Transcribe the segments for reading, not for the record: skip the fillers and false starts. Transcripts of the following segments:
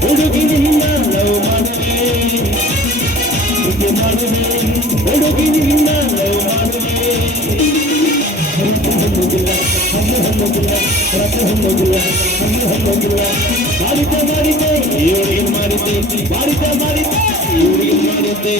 ಹುಡುಗಿನಿಂದ love ಮಾಡುವೆ ಹುಡುಗಿನಿಂದ love ಮಾಡುವೆ ಹೊನ್ನೋಗಿಲ್ಲ ಹೊನ್ನೋಗಿಲ್ಲ ಮಾಡಿದ್ದೆ ಮಾಡಿದ್ದೆ ಇವಳಿಗೆ ಮಾಡಿದ್ದೆ ಮಾಡಿದ್ದೆ ಮಾಡಿದ್ದೆ ಇವಳಿಗೆ ಮಾಡಿದ್ದೆ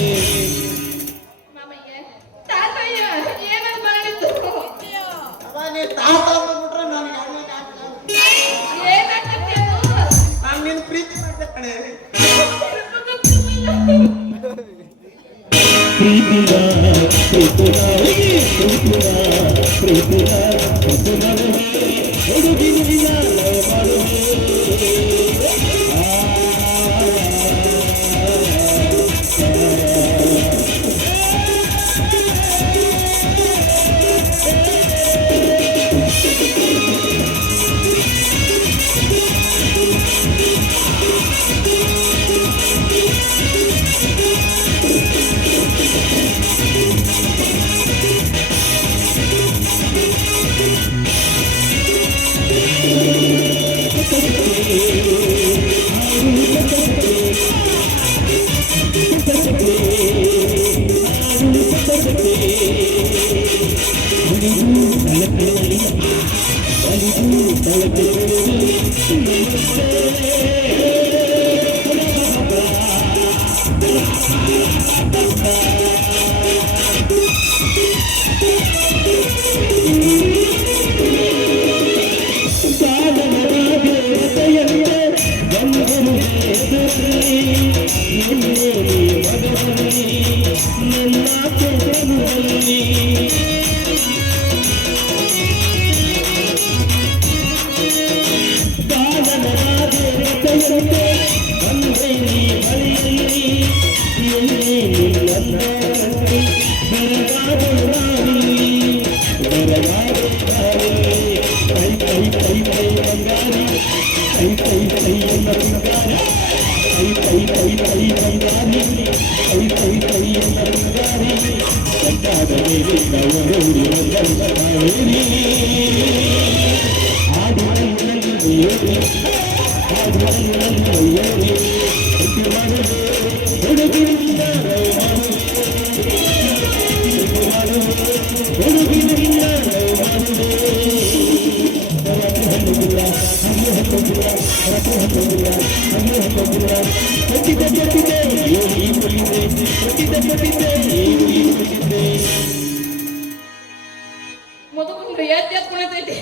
ಮುದುಕುಂಡ್ರು ಎದ್ದು ಕುಣಿತೈತಿ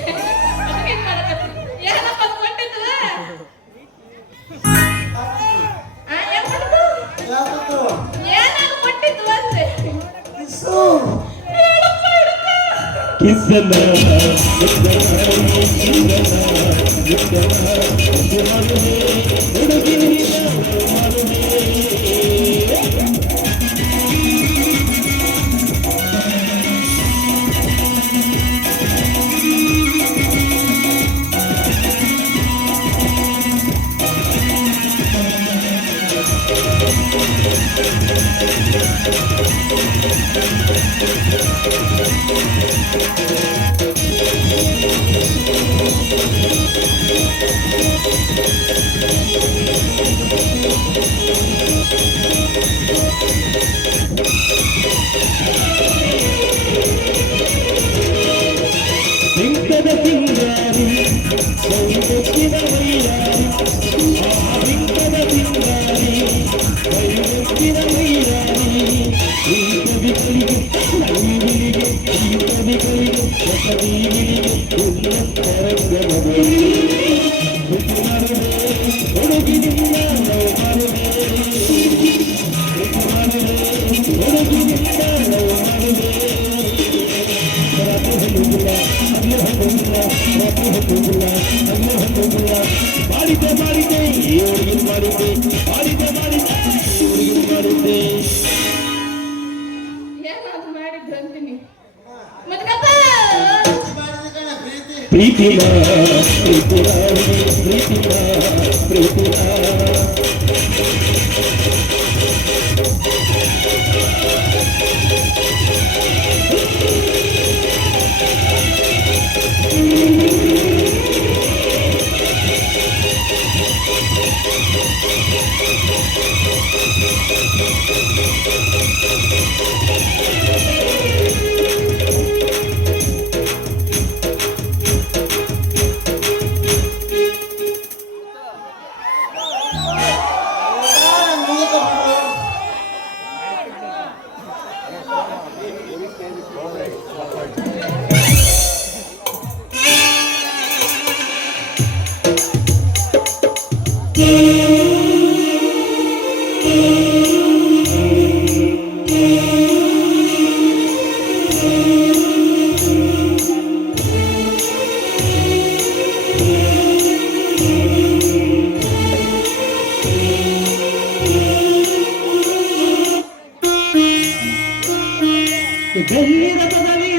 ಅದಕ್ಕೆ ಮಾಡಕತ್ತಿ ಏನಪ್ಪ ಕೊಟ್ಟಿದ್ದು ಏನಾದ್ರು ಕೊಟ್ಟಿದ್ದು ಅಂದ್ರೆ ಪ್ರೀತಿಯ ಪ್ರೀತಿಯ ಪ್ರೀತಿಯ ಪ್ರೀತಿಯ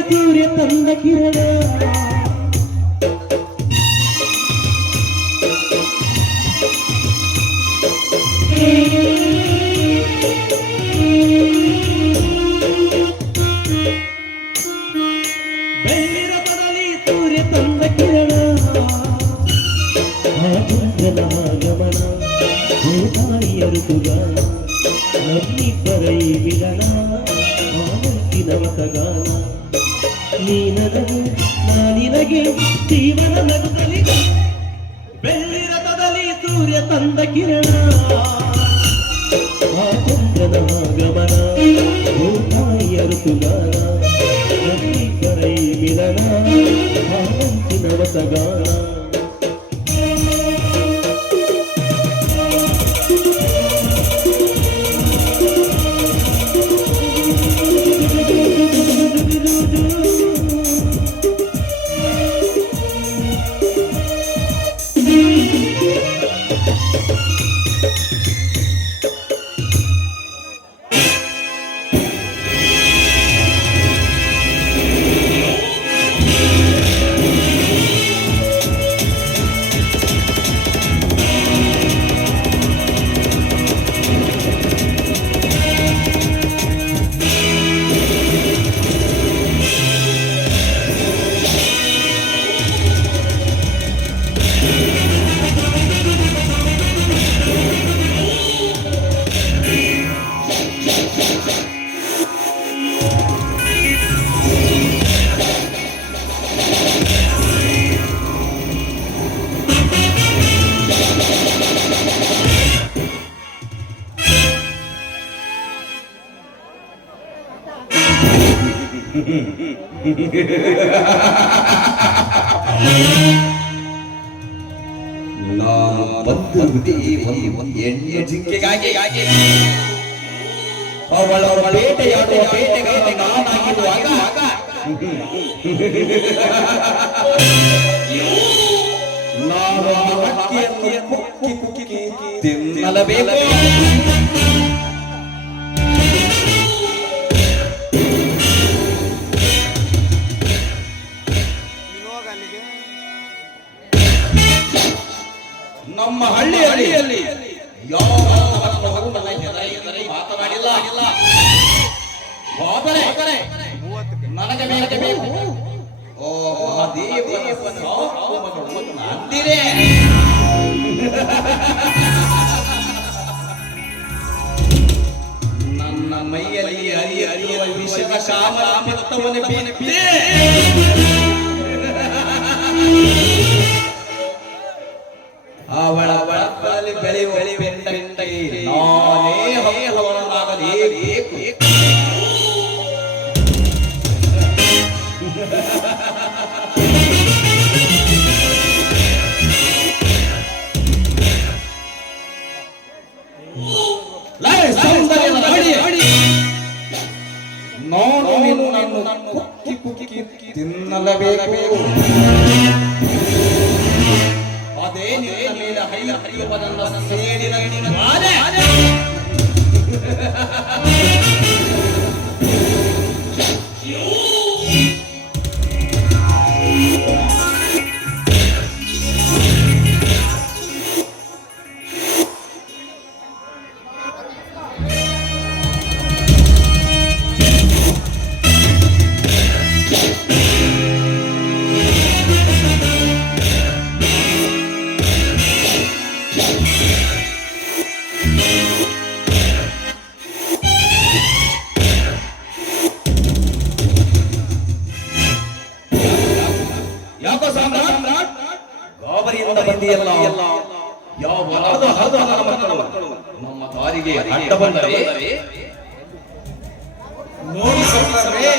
ಸೂರ್ಯ ತಂದ ಕಿರಣ ಬೆಳ್ಳಿರ ಬದಲಿ ಸೂರ್ಯ ತಂದ ಕಿರಣ ಆ ಚಂದ್ರನ ಆಗಮನ ಭೂತಾಯಿಯರು ತುಗಾನ ನಮ್ಮಿಬ್ಬರೈ ಮಿಲನ ಆನಂದಿನ ಮತಗಾನ ನೀ ನನಗೆ ನಾನಿನಗೆ ಜೀವನ ನಗುತ್ತಲಿ ಬೆಳ್ಳಿರ ಬದಲಿ ಸೂರ್ಯ ತಂದ ಕಿರಣ ಆ ಚಂದ್ರನ ಆಗಮನ ಭೂತಾಯಿಯರು ತುಗಾನ ನಮ್ಮಿಬ್ಬರೈ ಮಿಲನ ಆನಂದಿನ ಮತಗಾನ ನಾನು ಬಂದಿರುವುದೇ ಒಂದು ಎಣ್ಣೆ ಜಿಂಕೆಗಾಗಿ ಅವಳ ಬೇಟೆಯಾಡುವ ಬೇಟೆಗಾರ ನಾನಾಗಿರುವಾಗ ನಾನು ಆ ಹಕ್ಕಿಯನ್ನು ಕುಕ್ಕಿ ಕುಕ್ಕಿ ತಿನ್ನಲೇಬೇಕು. ನಮ್ಮ ಹಳ್ಳಿಯಲ್ಲಿ ಯಾವ ಮಕ್ಕಳು ನನ್ನ ಎದುರಿಗೆ ಮಾತನಾಡಿಲ್ಲ. ಹೋದರೆ ನನಗೆ ಬೇಕು ಓ ಮಹಾದೇವನ ಸಾಕು ಮಗಳು ನಂದಿರೇ. ನನ್ನ ಮೈಯಲ್ಲಿ ಹರಿಯುವ ವಿಷದ ಕಾಮರಾಮತ್ತವನ್ನು ಬೇನೆ ಅವಳ ಬಳಿ ಬೆಳೆಯುವ ಬೆಂಡಂಡೈ ನಾನೇ ಹವನಾಗಲೇಬೇಕು. ನಾನು ನಿನ್ನನ್ನು ಕುಕ್ಕಿ ಕುಕ್ಕಿ ತಿನ್ನಲೇಬೇಕು. ಅದೇ ನಿನ್ನ ಮೇಲೆ ಹರಿಯುವ ನನ್ನ ಸೇಡಿನ ಜ್ವಾಲೆ. ಯಾಕೋ ಸಾಮ್ರಾಟ್ ಗಾಬರಿಯಿಂದ ಬಂದಿಯಲ್ಲ? ಯಾವ ಹರಿದ ಮಕ್ಕಳು ನಮ್ಮ ದಾರಿಗೆ ಅಡ್ಡ ಬಂದರೆ ನೋಡಿ ಸಾಮ್ರಾಟ್ರೇ,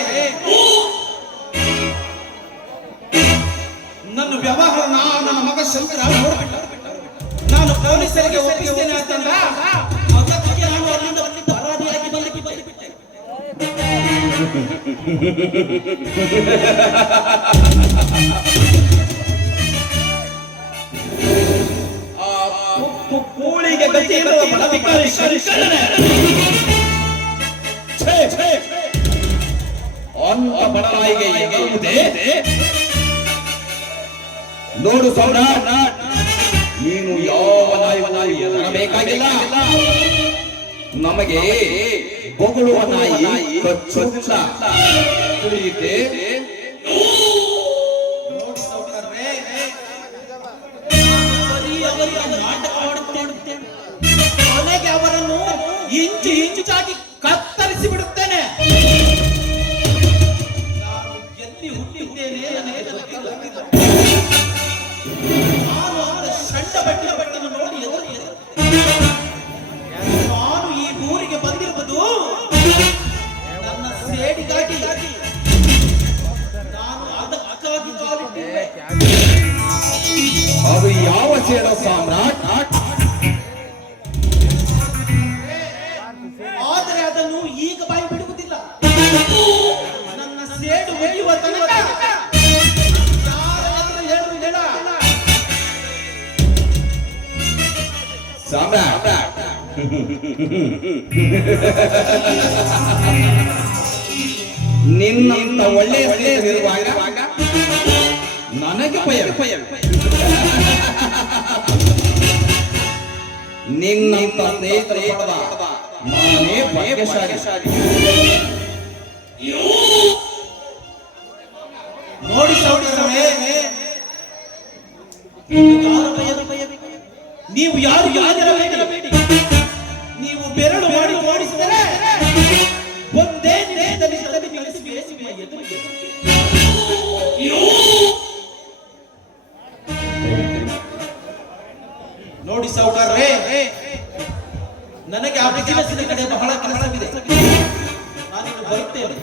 ನನ್ನ ವ್ಯವಹಾರ ನನ್ನ ಮಗ ಶಂಕರ ನೋಡ್ಬಿಟ್ಟ. ನಾನು ಪೊಲೀಸರಿಗೆ ಒಪ್ಪಿಸ್ತೇನೆ ಅಂತಂದ. ಅದಕ್ಕೆ ನಾನು ಅಲ್ಲಿಂದ ಪರಾರಿಯಾಗಿ ಬಂದುಬಿಟ್ಟೆ. ಕೂಳಿಗೆ ಗತಿ ಅಂತ ಬಡನಾಯಿಗೆ ಎನ್ನುವುದೇ? ನೋಡು ಸಾಮ್ರಾಟ್, ನೀನು ಯಾವ ನಾಯಿಗೂ ಹೆದರಬೇಕಾಗಿಲ್ಲ. ನಮಗೆ ಬೊಗಳುವ ನಾಯಿ ಕಚ್ಚುವುದಿಲ್ಲ, ತಿಳಿಯಿತೆ? ನೋಡಿ ಸೌಕರ್ಯ, ಬರೀ ಅವರಿಗೆ ನಾಟಕ ಮಾಡುತ್ತೇನೆ. ಕೊನೆಗೆ ಅವರನ್ನು ಇಂಚು ಇಂಚಾಗಿ ಕತ್ತರಿಸಿ ಬಿಡುತ್ತೇನೆ. ನಾನು ಎಲ್ಲಿ ಹುಟ್ಟಿದ್ದೇನೆ ನನಗೆ ಗೊತ್ತಿಲ್ಲ. ನಾನು ಅವರ ಸಣ್ಣ ಬಟ್ಟೆಯನ್ನು ನೋಡಿ ನಾನು ಈ ಊರಿಗೆ ಬಂದಿರುವುದು ನನ್ನ ಸೇಡಿಗಾಗಿ. ನಾನು ಅದಕ್ಕಾಗಿ ಕಾಲಿಟ್ಟಿದ್ದೆ. ಅದು ಯಾವ ಸೇಡ ಸಾಮ್ರಾಟ್? ಆದರೆ ಅದನ್ನು ಈಗ ಬಾಯಿ ಬಿಡುವುದಿಲ್ಲ. ನನ್ನ ಸೇಡು ಮುಗಿಯುವ ತನಕ ಯಾರಾದರೂ ಹೇಳುವುದಿಲ್ಲ. ಸಾಮ್ರಾಟ್, ನಿನ್ನ ಒಳ್ಳೆಯ ಸ್ನೇಹಿತರಿರುವಾಗ ನನಗೆ ಭಯ. ನಿನ್ನಂತ ಸ್ನೇಹಿತರು ಪಡೆದ ನಾನೇ ಭಾಗ್ಯಶಾಲಿ. ನೋಡಿ ಸೌಕರ್ಯವೇ, ನೀವು ಯಾರು ಯಾರಿರಬೇಡಿ. ನೀವು ಬೆರಳು ಮಾಡಿ ಓಡಿಸಿದರೆ ಒಂದೇ ನಿಮಿಷದಲ್ಲಿ ಎದುರಿಗೆ. ನೋಡಿ ಸೌಕರ್ಯ, ನನಗೆ ಆ ಬಿಸಿನೆಸ್ಸಿನ ಕಡೆ ಬಹಳ ಕೆಲಸವಿದೆ. ನಾನಿನ್ನು ಬರುತ್ತೇನೆ.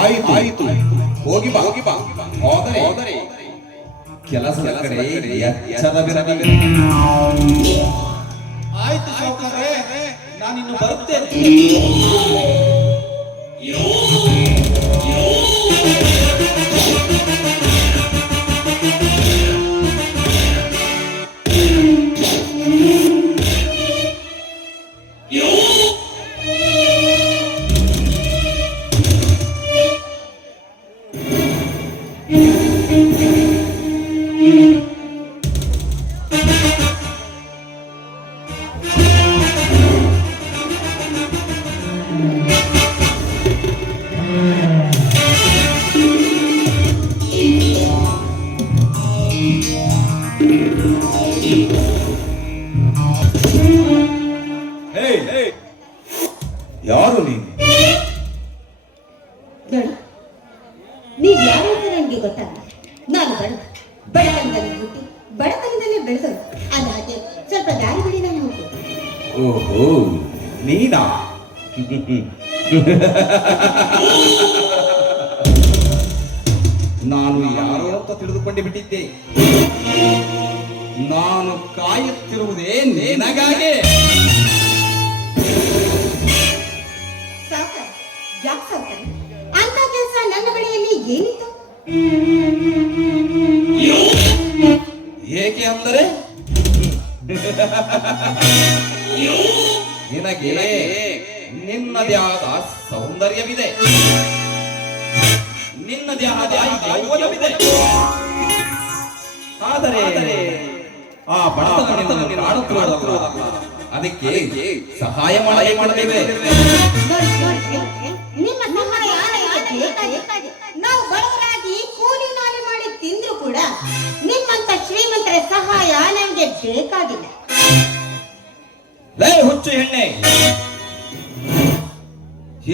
ಆಯಿತು, ಹೋಗಿ ಬಾ. ಹೋದರೆ ಕೆಲಸದ ಕಡೆ ಎಚ್ಚರವಿರಬೇಕು. ಆಯ್ತು ಸೌಕರ್ಯ, ನಾನಿನ್ನು ಬರುತ್ತೇನೆ. ಯಾರು ನೀನು? ನೀವು ಯಾರು ಅಂತ ನನಗೆ ಗೊತ್ತಲ್ಲ. ನಾನು ಬಡತನದಲ್ಲಿ ಹುಟ್ಟಿ ಬಡತನದಲ್ಲೇ ಬೆಳೆದಳು. ಅಲ್ಲ ಹಾಗೆ ಸ್ವಲ್ಪ ದಾರಿ ಬಿಡಿ, ನಾನು ಹೋಗ್ತೀನಿ. ಓಹೋ, ನೀನಾ? ನಾನು ಯಾರು ಅಂತ ತಿಳಿದುಕೊಂಡೇ ಬಿಟ್ಟಿದ್ದೆ. ನಾನು ಕಾಯುತ್ತಿರುವುದೇ ನಿನಗಾಗಿ. ಸಾವುಕಾರ, ಯಾಕೆ ಸಾವುಕಾರ? ಅಂತ ಕೆಲಸ ನನ್ನ ಬಳಿಯಲ್ಲಿ ಏನಿತ್ತು? ಏಕೆ ಅಂದರೆ ನಿನಗೆ ನಿನ್ನದೇ ಆದ ಸೌಂದರ್ಯವಿದೆ, ನಿನ್ನದೇ ಆದ ಯೌವನವಿದೆ. ಆದರೆ ಆ ಬಡತನದಿಂದ ಕಾಡುತ್ತಿರುವುದಲ್ಲ, ಅದಕ್ಕೆ ಸಹಾಯ ಮಾಡಲೇವೆ. ನಿಮ್ಮ ಸಹಾಯ ನನಗೆ ಬೇಕಾಗಿದೆ. ನಾವು ಬಡವರಾಗಿ ಕೂಲಿ ನಾಲಿ ಮಾಡಿ ತಿಂದ್ರು ಕೂಡ ನಿಮ್ಮಂತ ಶ್ರೀಮಂತರ ಸಹಾಯ ನನಗೆ ಬೇಕಾಗಿಲ್ಲ. ಲೇ ಹುಚ್ಚು ಹೆಣ್ಣೆ,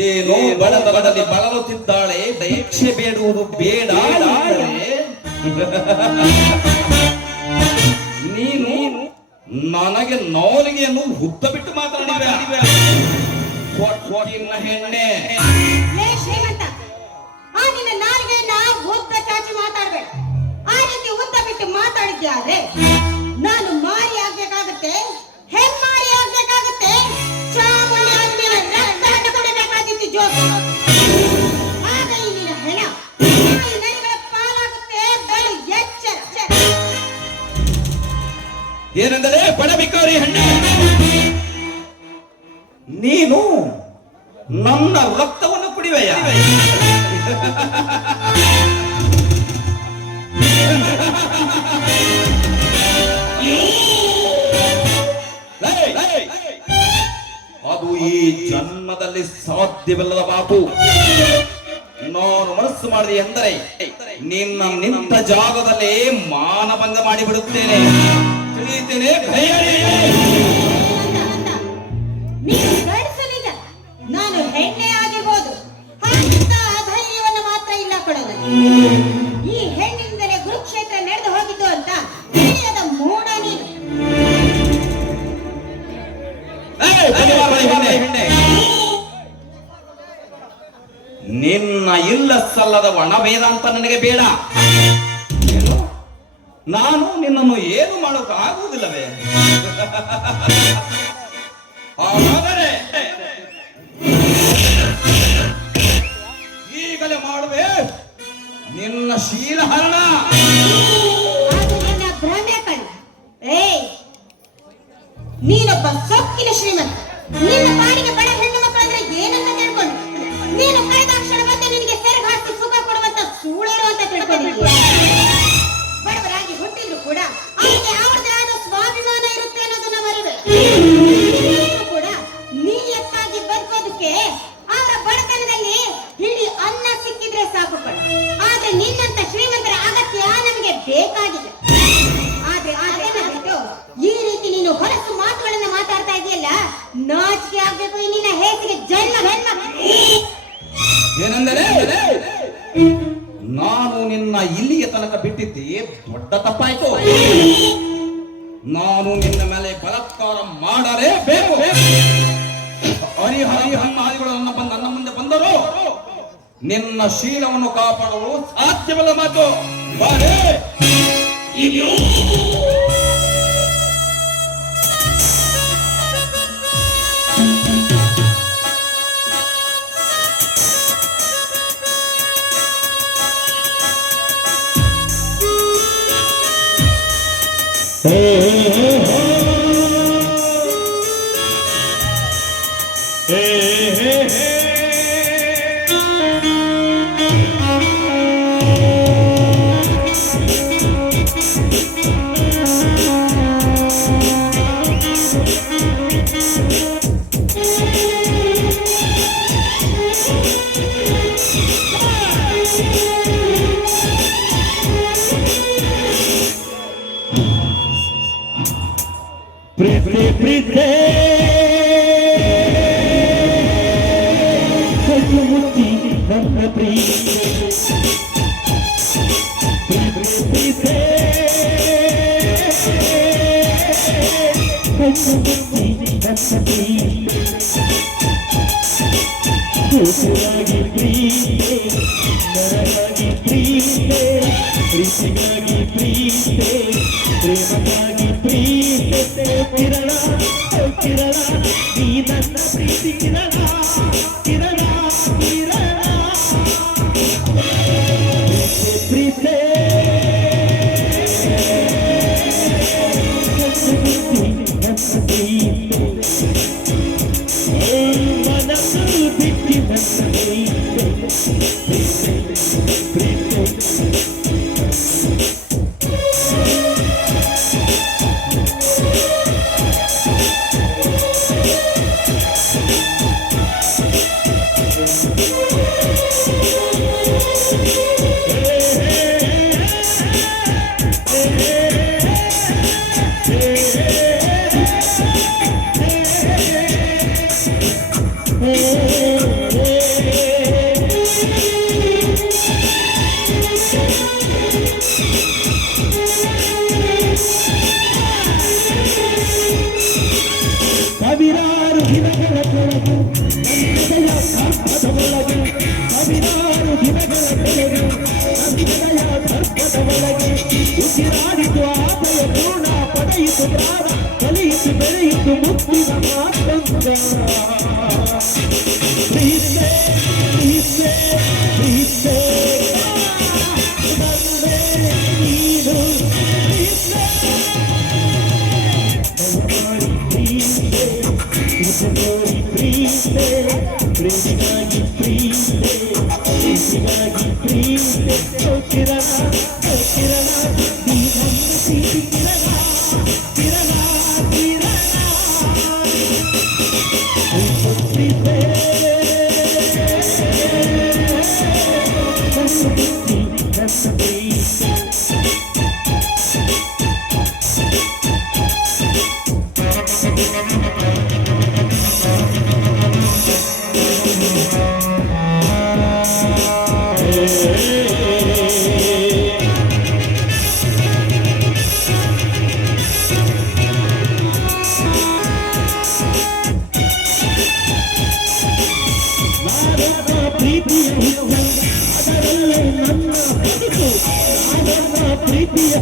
ಏನೋ ಬಡತನದಲ್ಲಿ ಬಳಲುತ್ತಿದ್ದಾಳೆ, ಭಿಕ್ಷೆ ಬೇಡುವುದು ಬೇಡ ಎಂದರೆ ನೀನು ನನಗೆ ನಾಲಿಗೆಯನ್ನು ಉದ್ದ ಬಿಟ್ಟು ಮಾತನಾಡಿವೆ. ಹೆಣ್ಣೆ, ಲೇ ಶ್ರೀಮಂತ, ಆ ನಿನ್ನ ನಾಲಿಗೆಯನ್ನ ಉದ್ದ ಚಾಚಿ ಮಾತಾಡ್ಬೇಡ. ಆ ರೀತಿ ಉದ್ದ ಬಿಟ್ಟು ಮಾತಾಡಿದ್ಯಾದ್ರೆ ನಾನು ಮಾರಿ ಆಗ್ಬೇಕಾಗತ್ತೆ, ಹೆಮ್ಮಾರಿ ಆಗ್ಬೇಕಾಗತ್ತೆ, ಚಾಮುಂಡಿ ಆದ್ಮೇಲೆ ರಕ್ತ ಕೊಡಬೇಕಾಗಿತ್ತು ಜೋಗ. ಆಗ ಈ ನಿನ್ನ ಹೆಣ ನಾಯಿ ನರಿಗಳ ಪಾಲಾಗುತ್ತೆ. ಬಲು ಎಚ್ಚರ. ಏನೆಂದರೆ ಬಡ ಬಿಕಾರಿ ಹೆಣ್ಣೆ, ನೀನು ನನ್ನ ರಕ್ತವನ್ನು ಕುಡಿವೆಯ? ಅದು ಈ ಜನ್ಮದಲ್ಲಿ ಸಾಧ್ಯವಿಲ್ಲದ ಬಾಪು. ನಾನು ಮನಸ್ಸು ಮಾಡಿದೆ ಎಂದರೆ ನಿನ್ನ ನಿಂತ ಜಾಗದಲ್ಲೇ ಮಾನಭಂಗ ಮಾಡಿಬಿಡುತ್ತೇನೆ. ತಿಳಿಯುತ್ತೇನೆ ನೀನು ಗಂಡಸನಿಲ್ಲ, ನಾನು ಹೆಣ್ಣೆ ಆಗಿರ್ಬೋದು. ಹಾಗಿದ್ದ ಧೈರ್ಯವನ್ನು ಮಾತ್ರ ಇಲ್ಲ ಕೊಡೋದು. ಈ ಹೆಣ್ಣಿಂದಲೇ ಕುರುಕ್ಷೇತ್ರ ನಡೆದು ಹೋಗಿದ್ದು ಅಂತ ತಿಳಿಯದ ಮೂಢ ನೀನು. ನಿನ್ನ ಇಲ್ಲ ಸಲ್ಲದ ಒಣವೇದ ಅಂತ ನನಗೆ ಬೇಡ. ಏನು? ನಾನು ನಿನ್ನನ್ನು ಏನು ಮಾಡೋಕೆ ಆಗುವುದಿಲ್ಲವೇ? ಹಾಗಾದರೆ ಈಗಲೇ ಮಾಡುವೆ ನಿನ್ನ ಶೀಲಹರಣ. ಅದು ನಿನ್ನ ಭ್ರಮೆ ಕಣ್. ನೀನೊಬ್ಬ ಸೊಕ್ಕಿನ ಶ್ರೀಮಂತ. ನಿನ್ನ ಪಾಡಿಗೆ ಬಡ ಹೆಣ್ಣು ಮಕ್ಕಳು ಅಂದ್ರೆ ಏನಂತ ತಿಳ್ಕೊಂಡು ನೀನು ಕಳೆದಾಕ್ಷಣ ಮತ್ತೆ ನಿನಗೆ ಸೆರಗು ಹಾಕಿ ಸುಖ ಕೊಡುವಂತ ಸೂಳೇರು ಅಂತ ತಿಳ್ಕೊಂಡಿದ್ದೀಯ. ಬಡವರಾಗಿ ಹುಟ್ಟಿದ್ರು ಕೂಡ ಅವರಿಗೆ ಅವ್ರದೇ ಆದ ಸ್ವಾಭಿಮಾನ ಇರುತ್ತೆ ಅನ್ನೋದನ್ನ ಮರಿವೆ. ಕೂಡ ನೀಯತ್ತಾಗಿ ಬದುಕೋದಕ್ಕೆ ಅವರ ಬಡತನದಲ್ಲಿ ಹಿಡಿ ಅನ್ನ ಸಿಕ್ಕಿದ್ರೆ ಸಾಕು ಕಣ. ಆದ್ರೆ ನಿನ್ನಂತ ಶ್ರೀಮಂತರ ಅಗತ್ಯ ನಮಗೆ ಬೇಕಾಗಿದೆ. ಆದ್ರೆ ಅದನ್ನ ಬಿಟ್ಟು ಈ ರೀತಿ ನೀನು ಹೊರಸು ಮಾತುಗಳನ್ನ ಮಾತಾಡ್ತಾ ಇದೆಯಲ್ಲ, ನಾಚಿಕೆ ಆಗ್ಬೇಕು. ಈ ನಿನ್ನ ಹೇಸಿಗೆ ಜನ್ಮ ಹೆಣ್ಮಕ್ಳು. ಏನೆಂದರೆ ನಾನು ನಿನ್ನ ಇಲ್ಲಿಯ ತನಕ ಬಿಟ್ಟಿದ್ದೆ ದೊಡ್ಡ ತಪ್ಪಾಯ್ತು. ನಾನು ನಿನ್ನ ಮೇಲೆ ಬಲಾತ್ಕಾರ ಮಾಡಲೇಬೇಕು. ಹರಿಹರಿಹನ್ನಾದಿಗಳು ನನ್ನ ಮುಂದೆ ಬಂದರು ನಿನ್ನ ಶೀಲವನ್ನು ಕಾಪಾಡಲು ಸಾಧ್ಯವಿಲ್ಲ. ಮಾತು ಬಾರೆ. ಪ್ರೀತಿಗಾಗಿ ಪ್ರೀತೆ ಓ ಕಿರಣ ನೀ ನನ್ನ ಪ್ರೀತಿ ಕಿರಣ ಪ್ರೀತೆ ಪ್ರೀತಿಯ ಅದರಲ್ಲೇ ನನ್ನ ಬದುಕು ಪ್ರೀತಿಯ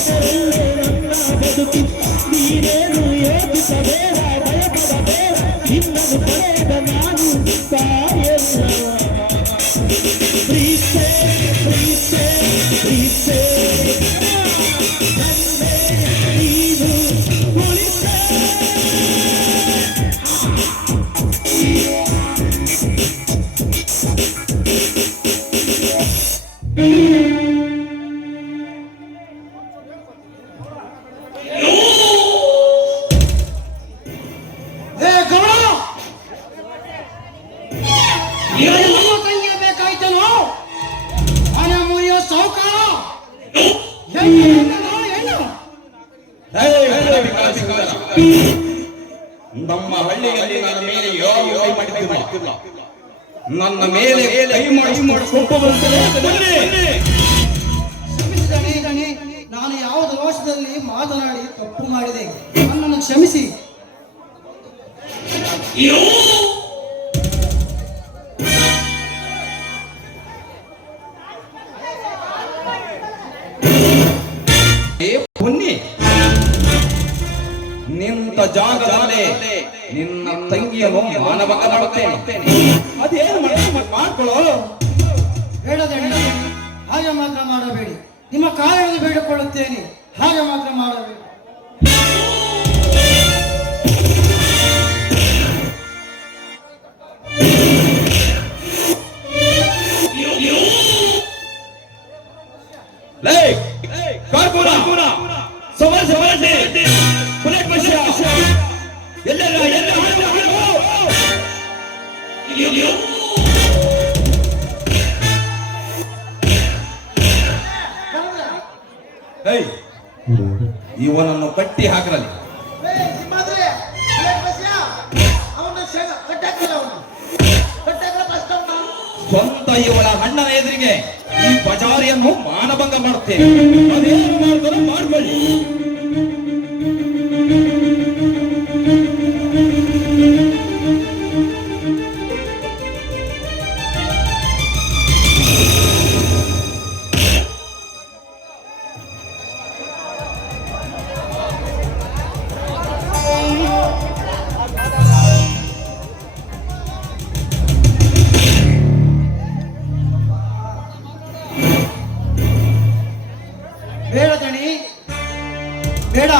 ಅದರಲ್ಲೇ ನನ್ನ ಬದುಕು ನೀನೇನು ಯೋಚಿಸಬೇಡ ಭಯಪಡಬೇಡ ನಿನ್ನನ್ನು ಪಡೆದ ನಾನು ಸಾಯಲ್ಲ ಪ್ರೀತೆ ಪ್ರೀತೆ ಪ್ರೀತೆ ನನ್ನೇ ನೀನು ಉಳಿಸೇ ಬೇಕಾಯ್ತನು ಹಣ ಮುರಿಯೋ ಸೌಕಾರ ನಮ್ಮ ಹಳ್ಳಿಯಲ್ಲಿ ನನ್ನ ಮೇಲೆ ಯಾವ ಕೈ ಮಾಡಿದ್ದಿಲ್ಲ ನನ್ನ ಮೇಲೆ ಕೈ ನಾನು ಯಾವ ದೋಷದಲ್ಲಿ ಮಾತನಾಡಿ ತಪ್ಪು ಮಾಡಿದೆ ನನ್ನನ್ನು ಕ್ಷಮಿಸಿ ಬನ್ನಿ ನಿಂತ ಜಾಗದಲ್ಲೇ ನಿನ್ನ ತಂಗಿಯನ್ನು ಮಾನವಕ ಮಾಡುತ್ತೇನೆ ಅದೇನು ಮಾಡ್ಕೊಳ್ಳೋ ಹೇಳದಣ್ಣ ಹಾಗೆ ಮಾತ್ರ ಮಾಡಬೇಡಿ ನಿಮ್ಮ ಕಾರಣವನ್ನು ಬೇಡಿಕೊಳ್ಳುತ್ತೇನೆ ಹಾಗೆ ಮಾತ್ರ ಮಾಡಬೇಡಿ ಇವನನ್ನು ಕಟ್ಟಿ ಹಾಕಲಿ ಸ್ವಂತ ಇವನ ಅಣ್ಣನ ಎದುರಿಗೆ ಈ ಬಜಾರಿಯನ್ನು ಮಾನಭಂಗ ಮಾಡುತ್ತೇನೆ ಅದೇನು ಮಾಡ್ತಾರೋ ಮಾಡ್ಕೊಳ್ಳಿ ಬೇಡ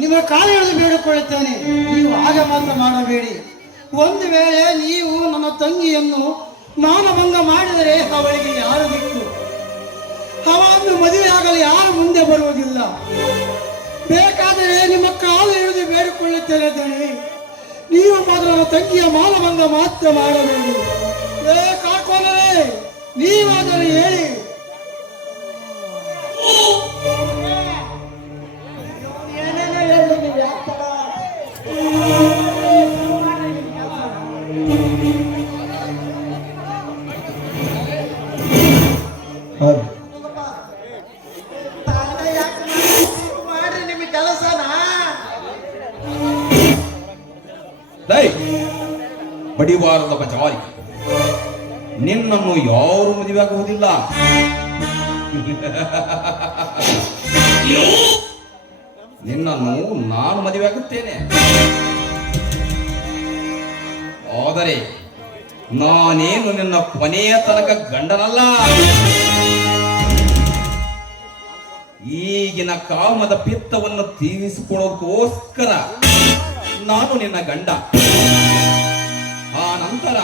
ನಿಮ್ಮ ಕಾಲು ಹಿಡಿದು ಬೇಡಿಕೊಳ್ಳುತ್ತೇನೆ ನೀವು ಹಾಗೆ ಮಾತ್ರ ಮಾಡಬೇಡಿ ಒಂದು ವೇಳೆ ನೀವು ನನ್ನ ತಂಗಿಯನ್ನು ಮಾನಭಂಗ ಮಾಡಿದರೆ ಅವಳಿಗೆ ಯಾರು ದಿಕ್ಕು ಅವಳನ್ನು ಮದುವೆಯಾಗಲು ಯಾರು ಮುಂದೆ ಬರುವುದಿಲ್ಲ ಬೇಕಾದರೆ ನಿಮ್ಮ ಕಾಲು ಹಿಡಿದು ಬೇಡಿಕೊಳ್ಳುತ್ತೇನೆ ದಣಿ ನೀವು ಮಾತ್ರ ನನ್ನ ತಂಗಿಯ ಮಾನಭಂಗ ಮಾತ್ರ ಮಾಡಬೇಡಿ ಕಾಕೋನರೇ ನೀವಾದರೂ ಹೇಳಿ ಮಾಡ್ರಿ ನಿಮಗೆ ಕೆಲಸನ ಬಡಿವಾರದ ಬಜಾರಿ ನಿನ್ನನ್ನು ಯಾರು ಮದುವೆ ಆಗುವುದಿಲ್ಲ ನಿನ್ನನ್ನು ನಾನು ಮದುವೆ ಆಗುತ್ತೇನೆ ಆದರೆ ನಾನೇನು ನಿನ್ನ ಕೊನೆಯ ತನಕ ಗಂಡನಲ್ಲ ಈಗಿನ ಕಾಮದ ಪಿತ್ತವನ್ನು ತೀರಿಸಿಕೊಳ್ಳೋದಕ್ಕೋಸ್ಕರ ನಾನು ನಿನ್ನ ಗಂಡ ನಂತರ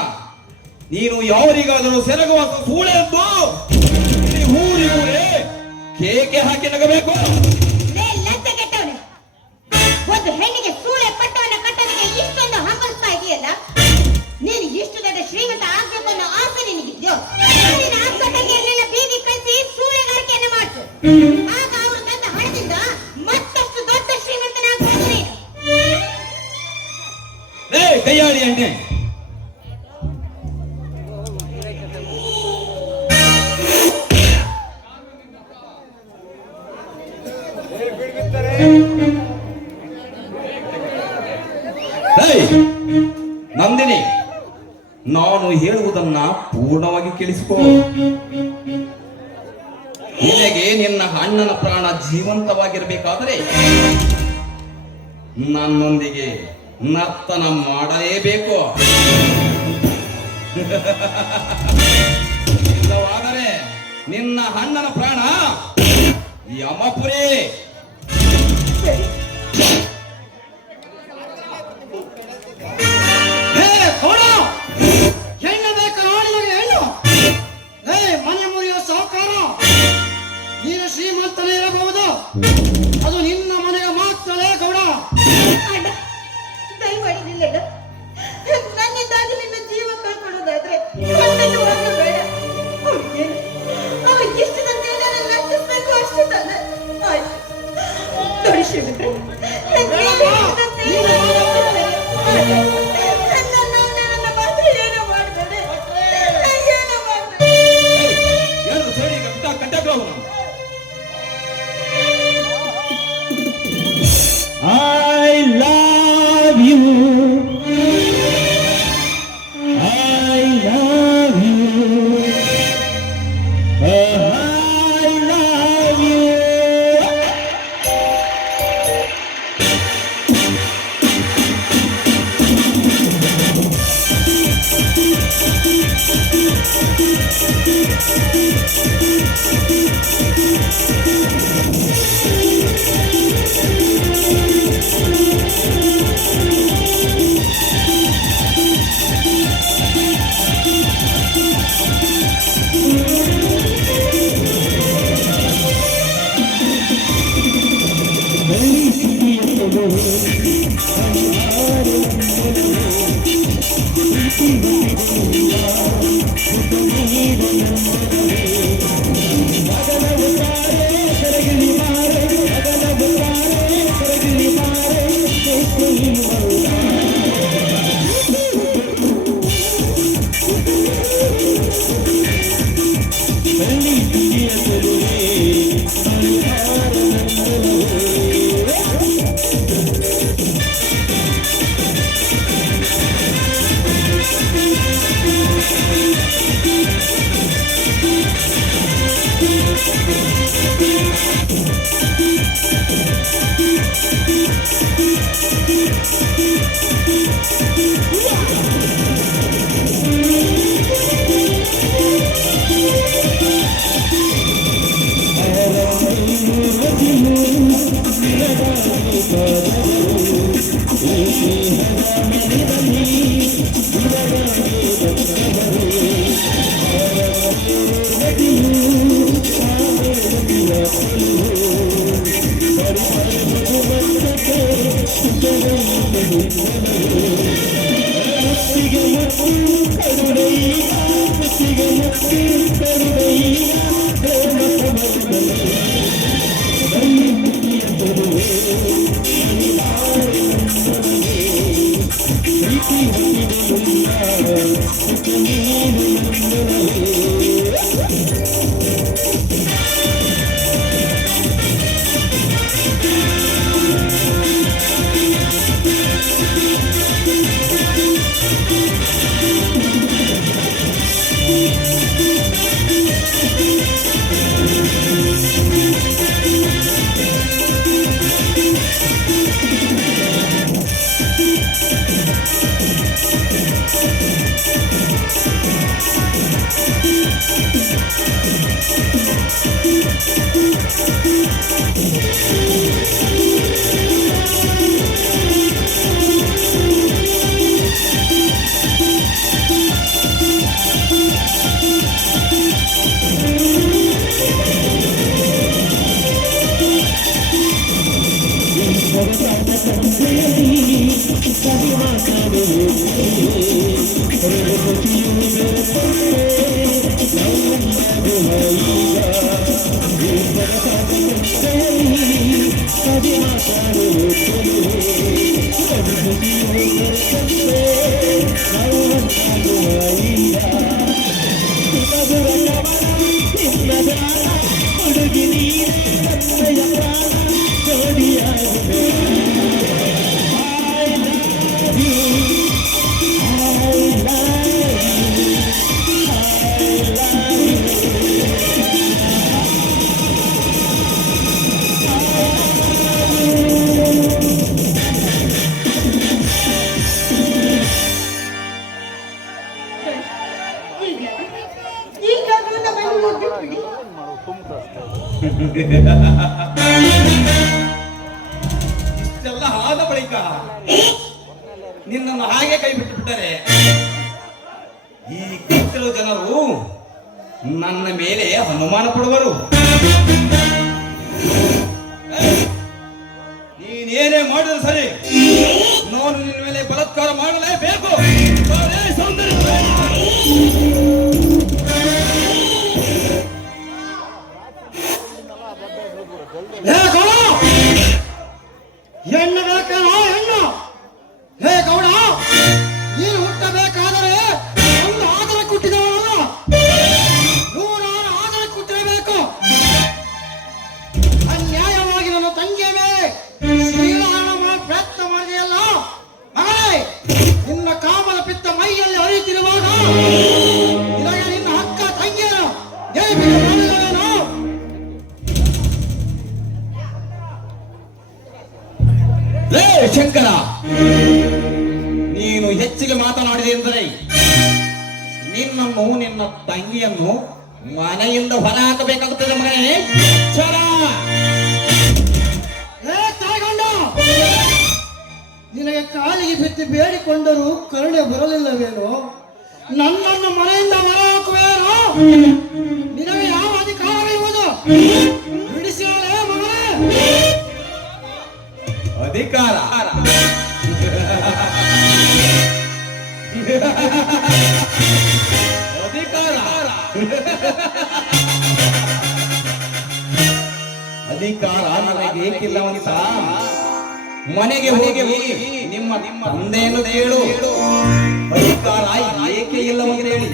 ನೀನು ಯಾವರಿಗಾದರೂ ಸೆರಗುವ ಸೂಳೆ ಎಂದು ಇಲ್ಲಿ ಊರೇ ಕೇಕೆ ಹಾಕಿ ನಗಬೇಕು. ಲೇ ಲಜ್ಜೆ ಕೆಟ್ಟವನೆ, ಒಂದು ಹೆಣ್ಣಿಗೆ ಸೂಳೆ ಪಟ್ಟವನ್ನ ಕಟ್ಟೋದಕ್ಕೆ ಇಷ್ಟೊಂದು ಹಂಬಲಿಸ್ತಾ ಇದೆಯಲ್ಲ. ನೀನು ಇಷ್ಟು ದೊಡ್ಡ ಶ್ರೀಮಂತ ಆಗ್ಬೇಕು ಅನ್ನೋ ಆಸೆ ನಿನಗಿದ್ಯೋ? ನಿನ್ನ ಅಕ್ಕ ತಂಗಿಯನ್ನೆಲ್ಲ ಬೀದಿ ಕಳಿಸಿ ಸೂಳೆಗಾರಿಕೆಯನ್ನು ಮಾಡಿಸು. ಆಗ ಅವರು ತಂದ ಹಣದಿಂದ ಮತ್ತಷ್ಟು ದೊಡ್ಡ ಶ್ರೀಮಂತನಾಗಬಹುದು ನೀನು. ಕೈಯಾಳಿ ಎಣ್ಣೆ, ನಂದಿನಿ, ನಾನು ಹೇಳುವುದನ್ನ ಪೂರ್ಣವಾಗಿ ಕೇಳಿಸಿಕೋ. ನಿನಗೆ ನಿನ್ನ ಅಣ್ಣನ ಪ್ರಾಣ ಜೀವಂತವಾಗಿರಬೇಕಾದರೆ ನನ್ನೊಂದಿಗೆ ನರ್ತನ ಮಾಡಲೇಬೇಕು. ಇಲ್ಲವಾದರೆ ನಿನ್ನ ಅಣ್ಣನ ಪ್ರಾಣ ಯಮಪುರಿ. ಹೆಣ್ಣು ಬೇಕು ನೋಡಿದಾಗ ಹೆಣ್ಣು. ಮನೆ ಮುರಿಯೋ ಸಾಕಾರ. ನೀನು ಶ್ರೀಮಂತನೇ ಇರಬಹುದು, ಅದು ನಿನ್ನ ಮನೆಗೆ ಮಾತ್ರವೇ ಗೌಡ. ಅಣ್ಣ, ದಯಮಾಡಿ ನಿಲ್ಲಣ್ಣ. ನನ್ನಿಂದಾಗಿ ನಿನ್ನ ಜೀವ ಕಳ್ಕೊಳ್ಳೋದಾದ್ರೆ ನನ್ನನ್ನು ಮಾತ್ರ ಬೇಡ. ಅವ್ರಿಗೆ ಇಷ್ಟದಂತೆ ನಾನು ನಟಿಸ್ಬೇಕು ಅಷ್ಟೇ ತಾನೆ. ಆಯ್ತು ನೋಡಿ ಶ್ರೀಮಂತ, I love you. I love you. I love you. ಈಗಾದ್ರೂ ನಮ್ಮನ್ನು ಮುದ್ದು ಬಿಡಿ. ಇಷ್ಟೆಲ್ಲ ಆದ ಬಳಿಕ ನಿನ್ನನ್ನು ಹಾಗೆ ಕೈ ಬಿಟ್ಟು ಬಿಟ್ಟರೆ ಈ ಕೆಲವು ಜನರು ನನ್ನ ಮೇಲೆ ಅನುಮಾನ ಪಡುವರು. ನೀನೇನೇ ಮಾಡಿದ್ರು ಸರಿ, ನಾನು ನಿನ್ನ ಮೇಲೆ ಬಲಾತ್ಕಾರ ಮಾಡಲೇಬೇಕು. ಅದೇ ಸೌಂದರ್ಯ. ಹೆಣ್ಣು ಬೇಕೇನೋ ಹೆಣ್ಣು? ಹೇ ಗೌಡ, ನೀನು ಹುಟ್ಟಬೇಕಾದರೆ ಒಂದು ಆಧಾರ ಕೊಟ್ಟಿದ್ದವಲ್ಲ, ನೂರಾರು ಆಧಾರ ಕೊಟ್ಟಿರಬೇಕು. ಅನ್ಯಾಯವಾಗಿ ನನ್ನ ತಂಗಿಯ ಮೇಲೆ ಶ್ರೀರಾಮ ಪ್ರಯತ್ನ ಮಾಡಿದೆಯಲ್ಲ ಮಗಳೇ, ನಿನ್ನ ಕಾಮದ ಪಿತ್ತ ಮೈಯಲ್ಲಿ ಹರಿಯುತ್ತಿರುವಾಗ ನಿನಗೆ ನಿನ್ನ ಅಕ್ಕ ತಂಗಿಯರು ಜೈಬಿಗೆ ಮಾಡಿದವೇನೋ? ಲೇ ಶಂಕರ, ನೀನು ಹೆಚ್ಚಿಗೆ ಮಾತನಾಡಿದೆ ಎಂದರೆ ನಿನ್ನನ್ನು ನಿನ್ನ ತಂಗಿಯನ್ನು ಮನೆಯಿಂದ ಹೊರ ಹಾಕಬೇಕಾಗುತ್ತದೆ ಮಗನೇ. ಎಚ್ಚರ. ತಾಯ್ಗೊಂಡ, ನಿನಗೆ ಕಾಲಿಗೆ ಬಿದ್ದು ಬೇಡಿಕೊಂಡರೂ ಕರುಣೆ ಬರಲಿಲ್ಲವೇನೋ? ನನ್ನನ್ನು ಮನೆಯಿಂದ ಹೊರ ಹಾಕುವೇನೋ? ನಿನಗೆ ಯಾವ ಅಧಿಕಾರವಿರುವುದು? ಬಿಡಿಸಿರಲೇ ಮಗಳೇ. ಅಧಿಕಾರ ಅಧಿಕಾರ ನನಗೆ ಏಕಿಲ್ಲವಂತ ಮನೆಗೆ ಹೋಗಿ ನಿಮ್ಮ ತಂದೆಯನ್ನು ಕೇಳು. ಅಧಿಕಾರ ಏಕೆ ಇಲ್ಲವಂತ ಹೇಳಿ.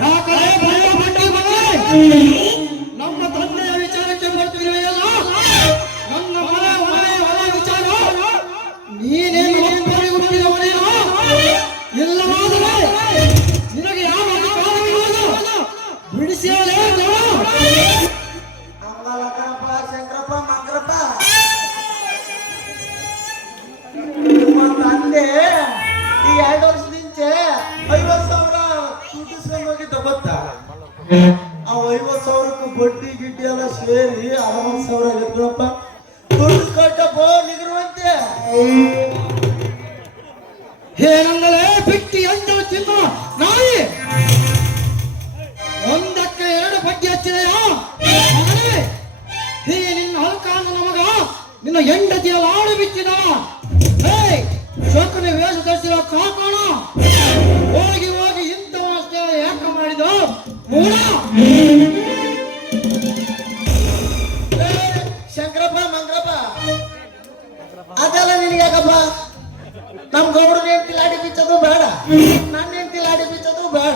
ಯಾಕಂದ್ರೆ ಬಂಡ ಬಂಡಿ ಮಗಳೇ, ನಮ್ಮ ತಂದೆಯ ವಿಚಾರಕ್ಕೆ ಬರ್ತಿರುವೆಯಲ್ಲ, ನನ್ನ ಮನೆ ಹೊಲ ವಿಚಾರ ನೀನೇನು ಒಬ್ಬರಿಗೆ ಹುಟ್ಟಿದವನೇನೋ? ಇಲ್ಲವಾದರೆ ನಿನಗೆ ಯಾವ ಅಧಿಕಾರವಿರುವುದು? ಬಿಡಿಸಿಯಲೇ ಅಂಗಲಕರಪ್ಪ ಶಂಕರಪ್ಪ ಮಂಗರಪ್ಪ, ನಿಮ್ಮ ತಂದೆ ಈ 2 ವರ್ಷದಿಂಚೆ 50,000 ದುಡ್ಡಿಸ್ಕೊಂಡು ಹೋಗಿದ್ದ ಗೊತ್ತಾ? ಆ 50,000ಕ್ಕೂ ಬಡ್ಡಿ ಗಿಡ್ಡಿ ಎಲ್ಲ ಸೇರಿ 60,000 ಆಗಿದ್ರಪ್ಪ. ದುಡ್ಡು ಕೊಟ್ಟಪ್ಪ ನಿಗರುವಂತೆ. ಏನಂದರೆ ಬಿಟ್ಟಿ ಅಂಜಲು ತಿನ್ನ ನಾಯಿ, ಒಂದಕ್ಕೆ 2 ಬಡ್ಡಿ ಹಚ್ಚಿದೆಯೋ? ಹೀ ನಿನ್ನ ಹಲ್ಕಾಂದ ನಮಗ ನಿನ್ನ ಹೆಂಡತಿಯ ಲಾಡು ಬಿಚ್ಚಿದ. ಹೇ ಶೋಕನ ವೇಷ ಧರಿಸಿದ ಕಾಕೋಣ, ಹೋಗಿ ಹೋಗಿ ಇಂಥವಷ್ಟೇ ಯಾಕೆ ಮಾಡಿದ ಮೂಢ? ಶಂಕರಪ್ಪ ಮಂಗರಪ್ಪ, ಅದೆಲ್ಲ ನಿನಗ್ಯಾಕಪ್ಪ? ನಮ್ ಗೌಡ್ರ ಹೆಂಡತಿ ಲಾಡಿ ಬಿಚ್ಚೋದು ಬೇಡ, ನನ್ನ ಹೆಂಡತಿ ಲಾಡಿ ಬಿಚ್ಚೋದು ಬೇಡ.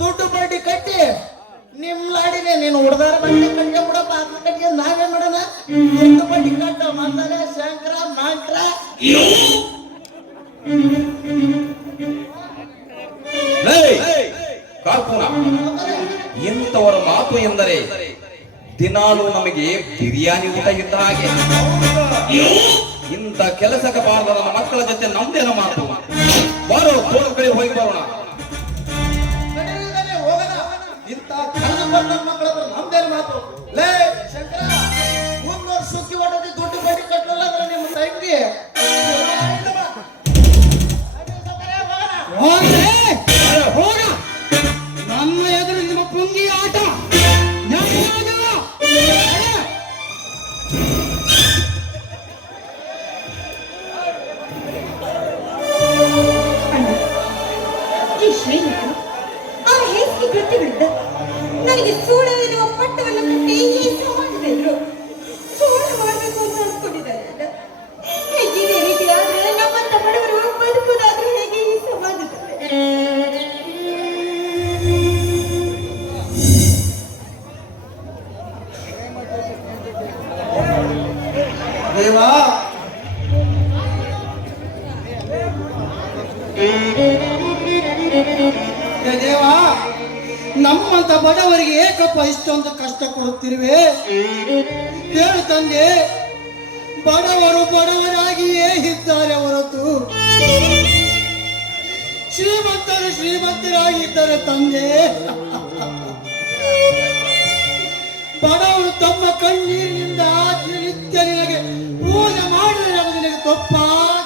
ದುಡ್ಡು ಬಡ್ಡಿ ಕಟ್ಟಿ ನಿಮ್ ಲಾಡಿನೇ ನೀನು ಹುಡ್ದಾರ ಬಡ್ಡಿ ಕಟ್ಕೊಂಡ್ಬಿಡಪ್ಪ. ಅದನ್ನ ಕಟ್ಕೊಂಡು ನಾವೇನ್ ಮಾಡೋಣ? ದುಡ್ಡು ಬಡ್ಡಿ ಕಟ್ಟ ಮಾತಾನೆ ಶಂಕರ ಮಾಂಕ್ರ. ಕಾರ್ಪುನ, ಇಂಥವರ ಮಾತು ಎಂದರೆ ದಿನಾಲು ನಮಗೆ ಬಿರಿಯಾನಿ ಊಟ ಇದ್ದ ಹಾಗೆ. ಇಂಥ ಕೆಲಸಕ್ಕೆ ಬಾರದ ನನ್ನ ಮಕ್ಕಳ ಜೊತೆ ನಮ್ದೇನ ಮಾತು. ಬಾರೋ ತೋಳ ಕಡೆ ಹೋಗಿ ಬರೋಣ. ನಡೀಲಿಲ್ಲದೆ ಹೋಗೋಣ. ಇಂಥ ಕಣ್ಣು ಬಂದ ಮಕ್ಕಳ ಹತ್ರ ನಮ್ದೇನು ಮಾತು? ಲೇ ಶಂಕರ, ಮುಂದೋರ್ ಸುಕ್ಕಿ ಹೊಡೆದಿ ದುಡ್ಡು ಬಡ್ಡಿ ಕಟ್ಟಲ್ಲ ಅಂದ್ರೆ ನಿಮ್ಮ ತಂಗಿ ಹೋಗ್ರೆ, ಹೋಗ. ನನ್ನ ಎದುರು ನಿಮ್ಮ ಪುಂಗಿ ಆಟ ನ್ಯಾಯವಾಗಿಲ್ಲ. ಈ ಶ್ರೀಮಂತ ಆ ಹೇಸಿಗೆ ಪ್ರತಿ ಅಣ್ಣಗಳಿಂದ ನನಗೆ ಸೂಳು ಎನ್ನುವ ಪಟ್ಟವನ್ನು ಕಟ್ಟಿ ಈ ಸಮಾಜದೆಲ್ಲರೂ ಸೂಳು ಮಾಡಬೇಕು ಅಂತ ಅನ್ಕೊಂಡಿದ್ದಾರೆ ಅಣ್ಣ. ಇದೇ ರೀತಿ ಆದ್ರೆ ನಮ್ಮಂತ ಬಡವರು ಬದುಕುವುದಾದ್ರೂ ಹೇಗೆ ಈ ಸಮಾಜದಲ್ಲಿ? ದೇವಾ ಹೇ ದೇವ, ನಮ್ಮಂತ ಬಡವರಿಗೆ ಏಕಪ್ಪ ಇಷ್ಟೊಂದು ಕಷ್ಟ ಕೊಡುತ್ತಿರುವೆ? ಹೇಳು ತಂದೆ, ಬಡವರು ಬಡವರಾಗಿಯೇ ಇದ್ದಾರೆ ಹೊರತು ಶ್ರೀಮಂತರು ಶ್ರೀಮಂತರಾಗಿದ್ದಾರೆ ತಂದೆ. ಬಡವರು ತಮ್ಮ ಕಣ್ಣೀರಿನಿಂದ ನಿತ್ಯ ನಿನಗೆ ಪೂಜೆ ಮಾಡಿದರೆ ಅದು ನಿನಗೆ ತಪ್ಪ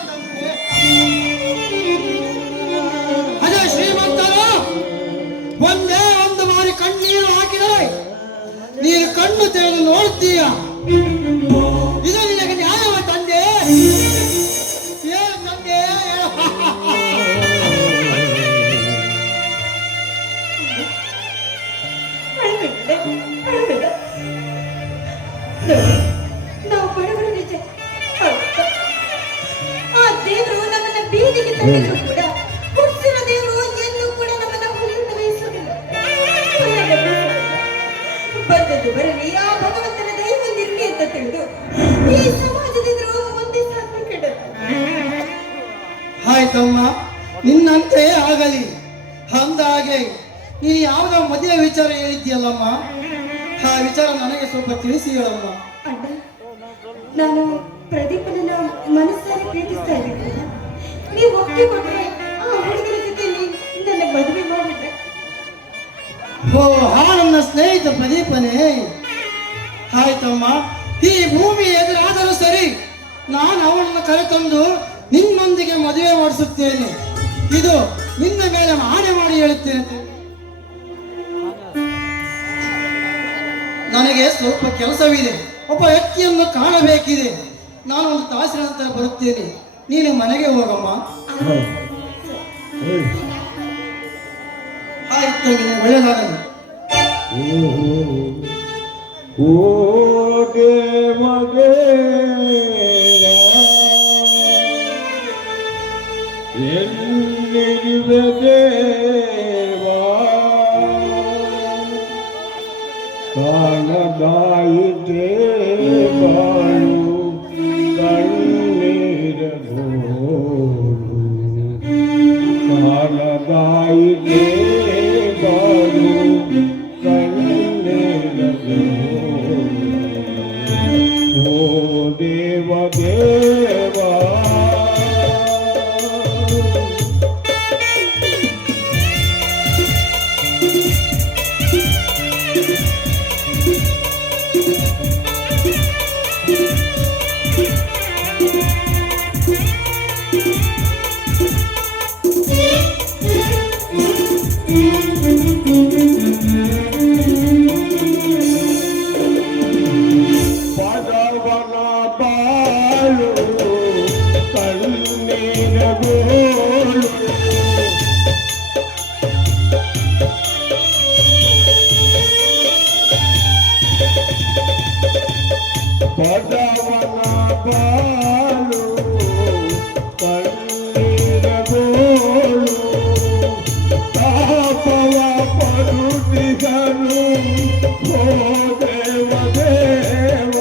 ತಂದೆ. ಅದೇ ಶ್ರೀಮಂತರು ಒಂದೇ ಒಂದು ಬಾರಿ ಕಣ್ಣೀರು ಹಾಕಿದರೆ ನೀನು ಕಣ್ಣು ತೆಗೆದು ನೋಡ್ತೀಯ. ಇದು ನಿನಗೆ ನ್ಯಾಯವ ತಂದೆ? ಹೇಳು ತಂದೆ, ನಾವು ಬಡವರು ನಿಜ. ಆ ದೇವರು ನಮ್ಮನ್ನ ಬೀದಿಗೆ ತಂದಿದ್ರು ಕೂಡ ಹುಟ್ಟಿನ ದೇವರು ಎಂದು ಕೂಡ ನಮ್ಮನ್ನ ಹುಲ್ಲಿಂದ ವಹಿಸುವುದಿಲ್ಲ. ಬಂದದ್ದು ಬರಲಿ, ಆ ಭಗವಂತನ ದೈವವಿರಲಿ ಅಂತ ತಿಳಿದು ಈ ಸಮಾಜದಿದ್ರು ಮುಂದೆ ಸಾಕಬೇಕಿಡ. ಆಯ್ತಮ್ಮ, ನಿನ್ನಂತೆಯೇ ಆಗಲಿ. ಅಂದಾಗೆ ನೀನು ಯಾವುದೋ ಮದುವೆ ವಿಚಾರ ಹೇಳಿದ್ಯಲ್ಲಮ್ಮ, ಆ ವಿಚಾರ ನನಗೆ ಸ್ವಲ್ಪ ತಿಳಿಸಿ ಹೇಳಮ್ಮ. ಅಣ್ಣ, ನಾನು ಪ್ರದೀಪನನ್ನ ಮನಸ್ಸಾರಿ ಪ್ರೀತಿಸ್ತಾ ಇದ್ದೀನಿ. ನೀವು ಒಪ್ಪಿಕೊಂಡ್ರೆ ಆ ಹುಡುಗರ ಜೊತೆ ನನ್ನ ಮದುವೆ ಮಾಡಿದ್ದೆ. ಓ, ನನ್ನ ಸ್ನೇಹಿತ ಪ್ರದೀಪನೇ. ಆಯ್ತಮ್ಮ, ಈ ಭೂಮಿ ಎದುರಾದರೂ ಸರಿ, ನಾನು ಅವನನ್ನು ಕರೆತಂದು ನಿನ್ನೊಂದಿಗೆ ಮದುವೆ ಮಾಡಿಸುತ್ತೇನೆ. ಇದು ನಿನ್ನ ಮೇಲೆ ಆಣೆ ಮಾಡಿ ಹೇಳುತ್ತೇನೆ. ನನಗೆ ಸ್ವಲ್ಪ ಕೆಲಸವಿದೆ, ಒಬ್ಬ ವ್ಯಕ್ತಿಯನ್ನು ಕಾಣಬೇಕಿದೆ. ನಾನು ಒಂದು ತಾಸಿನ ನಂತರ ಬರುತ್ತೇನೆ, ನೀನು ಮನೆಗೆ ಹೋಗಮ್ಮ. ಆಯ್ತು, ಒಳ್ಳೆಯದಾಗಲಿ. ಓಗೆ ಮಗೆ ಎಲ್ಲಿರುವೆ ದೇವಾ, ಕಾಣದಾಯಿತೆ ಬಾಳು ಕಣ್ಣೀರ ಗೋಳು, ಕಾಣದಾಯಿತೆ ಬಾಳು ಕಣ್ಣೀರ ಗೋಳು. ಓ ದೇವ ದೇವಾ, ಬಡವನ ಬಾಳು ಕಣ್ಣೀರ ಗೋಳು, ಬಡವನ ಬಾಳು ಕಣ್ಣೀರ ಗೋಳು, ತಾಪವ ಪಡುತ್ತಿಗನು ಓ ದೇವ ದೇವ,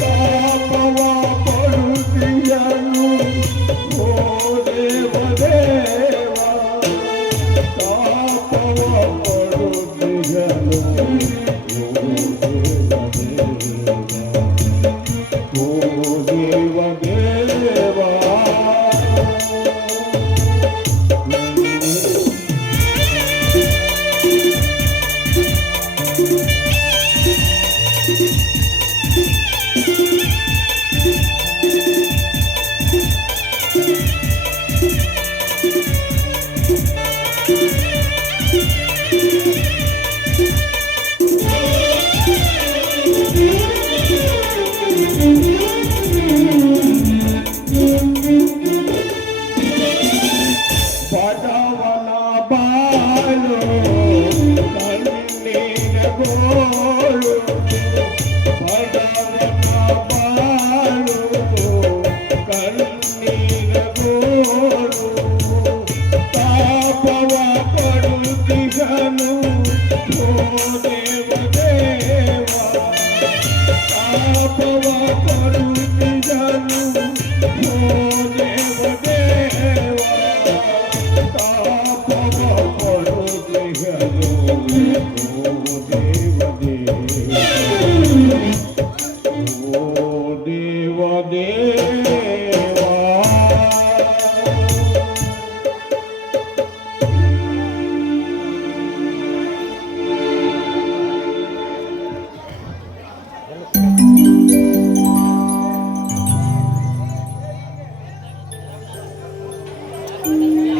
ತಾಪವ ಪಡುತ್ತಿಗನು ಓ ದೇವ ದೇವ, ತಾಪವ ಪಡುತ್ತಿಗನು ಓ ದೇವ ದೇವ.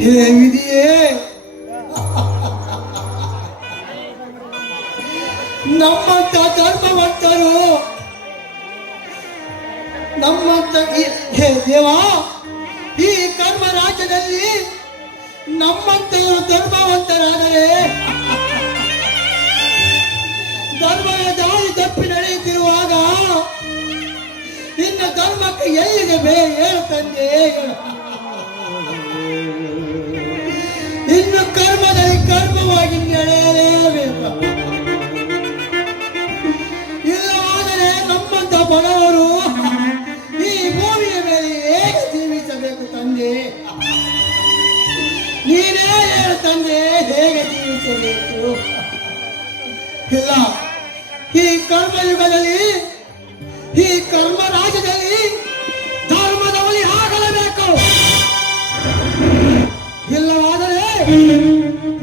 ಹೇಗಿದೆಯೇ ನಮ್ಮಂತ ಧರ್ಮವಂತರು ಹೇ ದೇವ, ಈ ಕರ್ಮ ರಾಜ್ಯದಲ್ಲಿ ನಮ್ಮಂತವರು ಧರ್ಮವಂತರಾದರೆ ಧರ್ಮದ ದಾರಿ ತಪ್ಪಿ ನಡೆಯುತ್ತಿರುವಾಗ ಇನ್ನು ಧರ್ಮಕ್ಕೆ ಎಲ್ಲಿದೆ ಹೇಳು ತಂದೆ, ಇನ್ನು ಕರ್ಮದಲ್ಲಿ ಕರ್ಮವಾಗಿ ನಡೆಯಲೇಬೇಕು. ಇಲ್ಲವಾದರೆ ನಮ್ಮಂತ ಬಡವರು ಈ ಭೂಮಿಯ ಮೇಲೆ ಹೇಗೆ ಜೀವಿಸಬೇಕು ತಂದೆ? ನೀನೇ ಹೇಳು ತಂದೆ, ಹೇಗೆ ಜೀವಿಸಬೇಕು? ಇಲ್ಲ, ಈ ಕರ್ಮಯುಗದಲ್ಲಿ, ಈ ಕರ್ಮ ರಾಜ್ಯದಲ್ಲಿ ಧರ್ಮದ ಬಲಿ ಆಗಲೇಬೇಕು. ಇಲ್ಲವಾದರೆ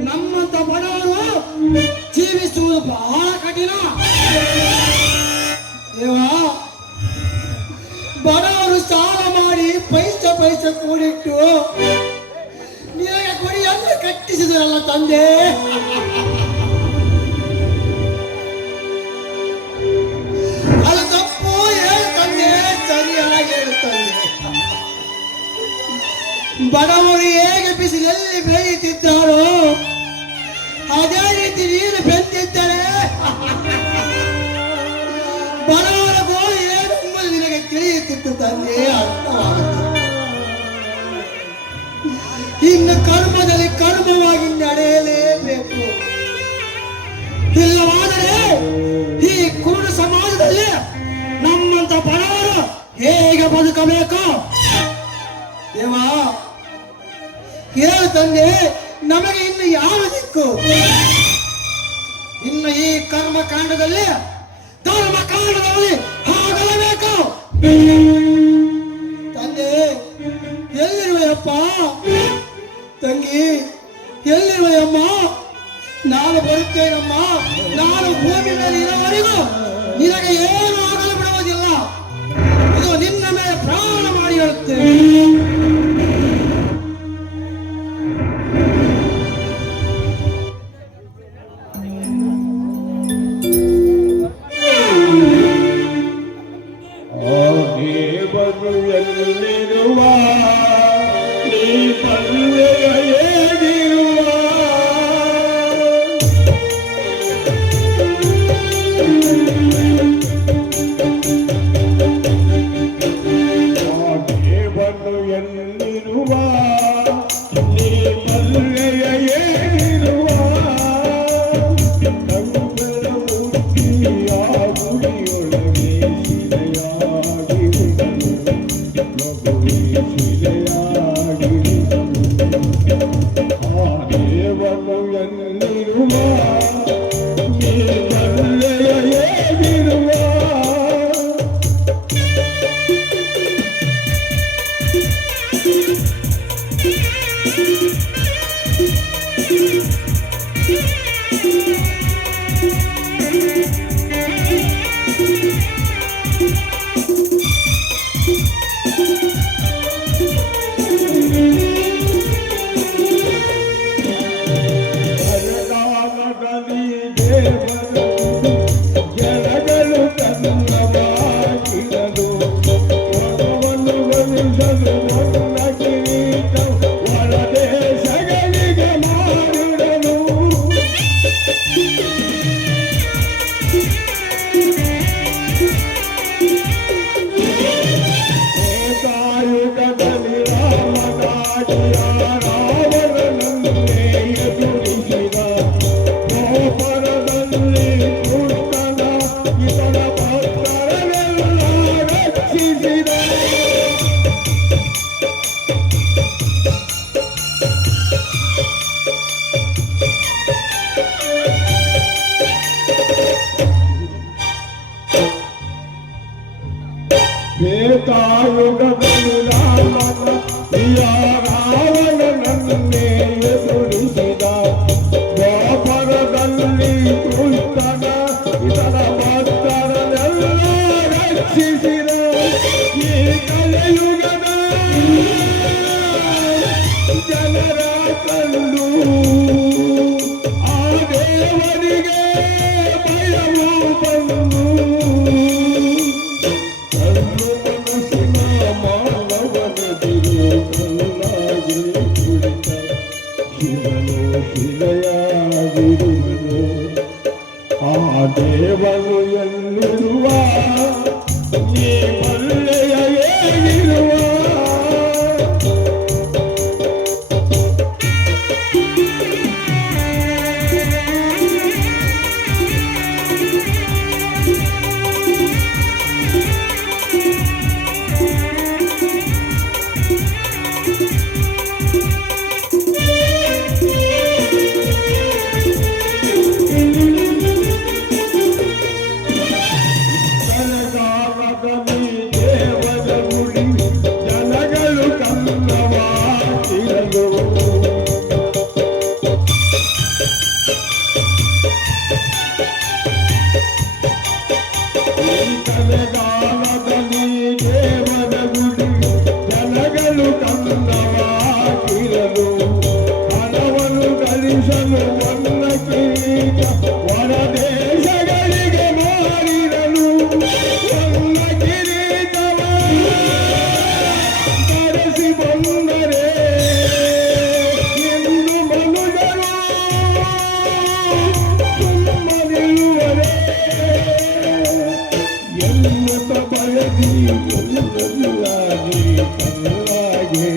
ನಮ್ಮಂತ ಬಡವರು ಜೀವಿಸುವುದು ಬಹಳ ಕಠಿಣ. ದೇವ, ಬಡವರು ಸಾಲ ಮಾಡಿ ಪೈಸೆ ಕೂಡಿಟ್ಟು ನಿನಗೆ ಗುಡಿಯನ್ನು ಕಟ್ಟಿಸಿದರಲ್ಲ ತಂದೆ. ಅದು ತಪ್ಪು ಹೇಳು ತಂದೆ, ಸರಿಯಾಗಿ ಹೇಳು ತಂದೆ. ಬಡವರು ಹೇಗೆ ಬಿಸಿಲಲ್ಲಿ ಬೆಳೆಯುತ್ತಿದ್ದಾರೋ ಅದೇ ರೀತಿ ನೀರು ಬೆಂದಿದ್ದರೆ ಬಡವರ ಗೋಳು ಏನೆಂಬುದು ನಿನಗೆ ತಿಳಿಯುತ್ತಿತ್ತು ತಂದೆ, ಅರ್ಥವಾಗುತ್ತಿತ್ತು. ಇನ್ನು ಕರ್ಮದಲ್ಲಿ ಕರ್ಮವಾಗಿ ನಡೆಯಲೇಬೇಕು. ಇಲ್ಲವಾದರೆ ಈ ಕುರುಡು ಸಮಾಜದಲ್ಲಿ ನಮ್ಮಂತ ಬಡವರು ಹೇಗೆ ಬದುಕಬೇಕು? ದೇವ, ಹೇಳು ತಂದೆ, ನಮಗೆ ಇನ್ನು ಯಾವ ದಿಕ್ಕು? ಇನ್ನು ಈ ಕರ್ಮಕಾಂಡದಲ್ಲಿ ಧರ್ಮಕಾಂಡದಲ್ಲಿ ಹೋಗಲೇಬೇಕು. ತಂದೆ, ಎಲ್ಲಿರುವೆಯಪ್ಪ? ತಂಗಿ, ಎಲ್ಲಿರುವೆಯಮ್ಮ? ನಾನು ಬರುತ್ತೇನಮ್ಮ. ನಾನು ಭೂಮಿ ಮೇಲೆ ಇರೋವರೆಗೂ ನಿನಗೆ ಏನು ಆಗಲು ಬಿಡುವುದಿಲ್ಲ. ಇದು ನಿನ್ನ ಮೇಲೆ ಪ್ರಾಣ ಮಾಡಿ ಹೇಳುತ್ತೇನೆ. ಎಲ್ಲಿರುವ ನೀ ಪಲ್ಲೆಯ ಹೇಗಿರುವ ದೇವರು ಎಲ್ಲಿರುವ ನೀ ಪಲ್ಲೆಯ ಹೇಗಿರುವ ತಂಗಳ ಮುಕ್ತಿಯ ಗುಡಿಯೊಳಗೆ ದೇವರು ಎಲ್ಲಿರುವ ನೀ ಪಲ್ಲೆಯ ಹೇಗಿರುವ ಜನಗಳು ತಂದವಾಗಿರಲು ಹೊರವನ್ನು ಒಲಿಸಲು ನನ್ನ ಕಿರೀಟ ಹೊರದೇಶಗಳಿಗೆ ಮಾಡಿಡಲು ಏಕಾಯುಗದಲ್ಲಿ ರಾಮನಾಗಿಯ ರಾವಣನನ್ನೇ ಎದುರಿಸಿದ ಗೋಪುರದಲ್ಲಿ ಕೃಷ್ಣನ ಇತರ ಭಕ್ತರನ್ನೆಲ್ಲ ರಕ್ಷಿಸಿದ ಯುಗದಲ್ಲಿ ರಾಮನ ರಾವಣನನ್ನೇ ಎದುರಿಸಿದ ದ್ವಾಪರದಲ್ಲಿ ಕೃಷ್ಣನ ಇದರ ಭಕ್ತರನ್ನೆಲ್ಲ ರಕ್ಷಿಸಿದ ಈ ಕಲಿಯುಗದ ಜನರ ಕಂಡು ಆ ದೇವರಿಗೆ ಭಯವು ಬಂದು ಕಲ್ಲು ಮನಸ್ಸಿನ ಮಾನವನೆದುರು ಕಲ್ಲಾಗಿ ಕುಳಿತ ಶಿವನು ಶಿಲೆಯಾಗಿರುವನು ಆ ದೇವನು ಎಲ್ಲಿರುವ ಈ ಮಲ್ಲೆಯ ಹೇಗಿರುವ ಕನಗಾಲದಲ್ಲಿ ದೇವರ ಗುಡಿ ಜನಗಳು ಕನ್ನವಾಗಿರಲು ಈ ಕನಗಾಲದಲ್ಲಿ ದೇವರ ಗುಡಿ ಜನಗಳು ಕನ್ನವಾಗಿರಲು ಹಣವನ್ನು ಗಳಿಸಲು ಒನ್ನ ಕಿರೀಟ ಹೊರ ದೇಶಗಳಿಗೆ ಮಾಡಿರಲು ಒನ್ನ ಕಿರೀಟವ ಧರಿಸಿ ಬಂದರೆ ಎಂದು ಮನುಜರು ಸುಮ್ಮನಿರುವರೆ ಎನ್ನುತ್ತ ಬಯದಿ ಕಲ್ಲಾಗಿ